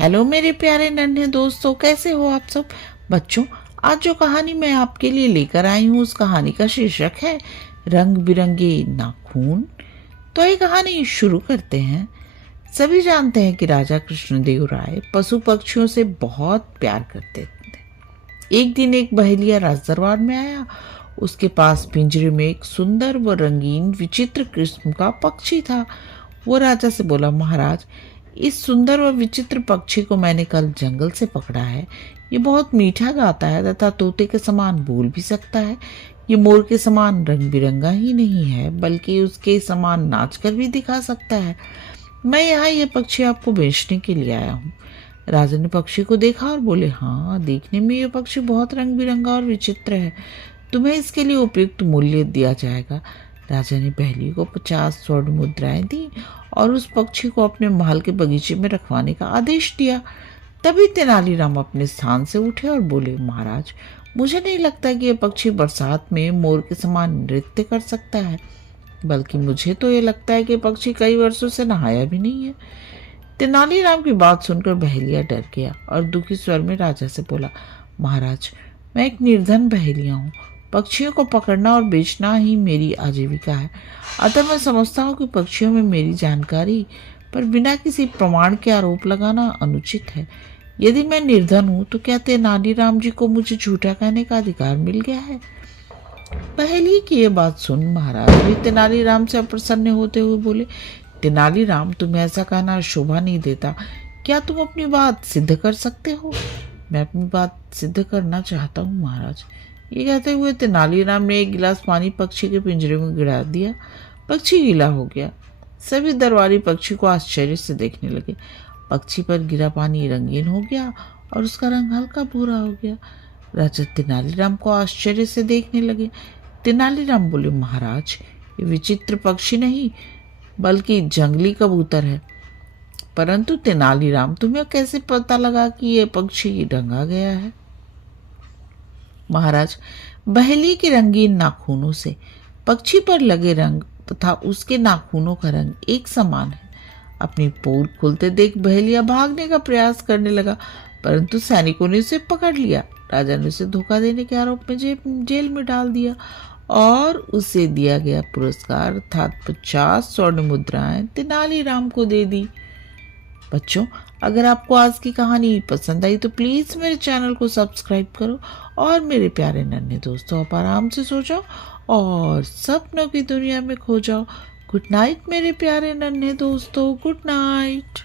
Hello मेरे प्यारे नन्हे दोस्तों, कैसे हो आप सब। बच्चों, आज जो कहानी मैं आपके लिए लेकर आई हूँ उस कहानी का शीर्षक है रंग बिरंगे नाखून। तो ये कहानी शुरू करते हैं। सभी जानते हैं कि राजा कृष्णदेव राय पशु पक्षियों से बहुत प्यार करते थे। एक दिन एक बहेलिया राजदरबार में आया। उसके पास पिंजरे में एक सुंदर व रंगीन विचित्र किस्म का पक्षी था। वो राजा से बोला, महाराज, इस सुंदर व विचित्र पक्षी को मैंने कल जंगल से पकड़ा है। ये बहुत मीठा गाता है तथा तोते के समान बोल भी सकता है। ये मोर के समान रंग बिरंगा ही नहीं है बल्कि उसके समान नाचकर भी दिखा सकता है। मैं यहाँ ये पक्षी आपको बेचने के लिए आया हूँ। राजा ने पक्षी को देखा और बोले, हाँ, देखने में ये पक्षी बहुत रंग बिरंगा और विचित्र है। तुम्हें इसके लिए उपयुक्त मूल्य दिया जाएगा। राजा ने बहेली को 50 स्वर्ण मुद्राएं दी और उस पक्षी को अपने महल के बगीचे में रखवाने का आदेश दिया। तभी तेनालीराम अपने स्थान से उठे और बोले, महाराज, मुझे नहीं लगता कि यह पक्षी बरसात में मोर के समान नृत्य कर सकता है, बल्कि मुझे तो ये लगता है कि पक्षी कई वर्षों से नहाया भी नहीं है। तेनालीराम की बात सुनकर बहेलिया डर गया और दुखी स्वर में राजा से बोला, महाराज, मैं एक निर्धन बहेलिया हूँ। पक्षियों को पकड़ना और बेचना ही मेरी आजीविका है। अतः मैं समझता हूँ कि पक्षियों में मेरी जानकारी पर बिना किसी प्रमाण के आरोप लगाना अनुचित है। यदि मैं निर्धन हूँ तो क्या तेनालीराम जी को मुझे झूठा कहने का अधिकार मिल गया है? पहली की ये बात सुन महाराज भी तेनालीराम से अप्रसन्न होते हुए बोले, तेनालीराम, तुम्हें ऐसा कहना शोभा नहीं देता। क्या तुम अपनी बात सिद्ध कर सकते हो? मैं अपनी बात सिद्ध करना चाहता हूँ महाराज। ये कहते हुए तेनालीराम ने एक गिलास पानी पक्षी के पिंजरे में गिरा दिया। पक्षी गीला हो गया। सभी दरबारी पक्षी को आश्चर्य से देखने लगे। पक्षी पर गिरा पानी रंगीन हो गया और उसका रंग हल्का भूरा हो गया। राजा तेनालीराम को आश्चर्य से देखने लगे। तेनालीराम बोले, महाराज, ये विचित्र पक्षी नहीं बल्कि जंगली कबूतर है। परंतु तेनालीराम, तुम्हें कैसे पता लगा कि यह पक्षी ढंगा गया है? महाराज, बहेली के रंगीन नाखूनों से पक्षी पर लगे रंग तथा उसके नाखूनों का रंग एक समान है। अपनी पोल खुलते देख बहेलिया भागने का प्रयास करने लगा, परंतु सैनिकों ने उसे पकड़ लिया। राजा ने उसे धोखा देने के आरोप में जेल में डाल दिया और उसे दिया गया पुरस्कार अर्थात 50 स्वर्ण मुद्राएं तेनालीराम को दे दी। बच्चों, अगर आपको आज की कहानी पसंद आई तो प्लीज़ मेरे चैनल को सब्सक्राइब करो और मेरे प्यारे नन्हे दोस्तों, आप आराम से सो जाओ और सपनों की दुनिया में खो जाओ। गुड नाइट मेरे प्यारे नन्हे दोस्तों, गुड नाइट।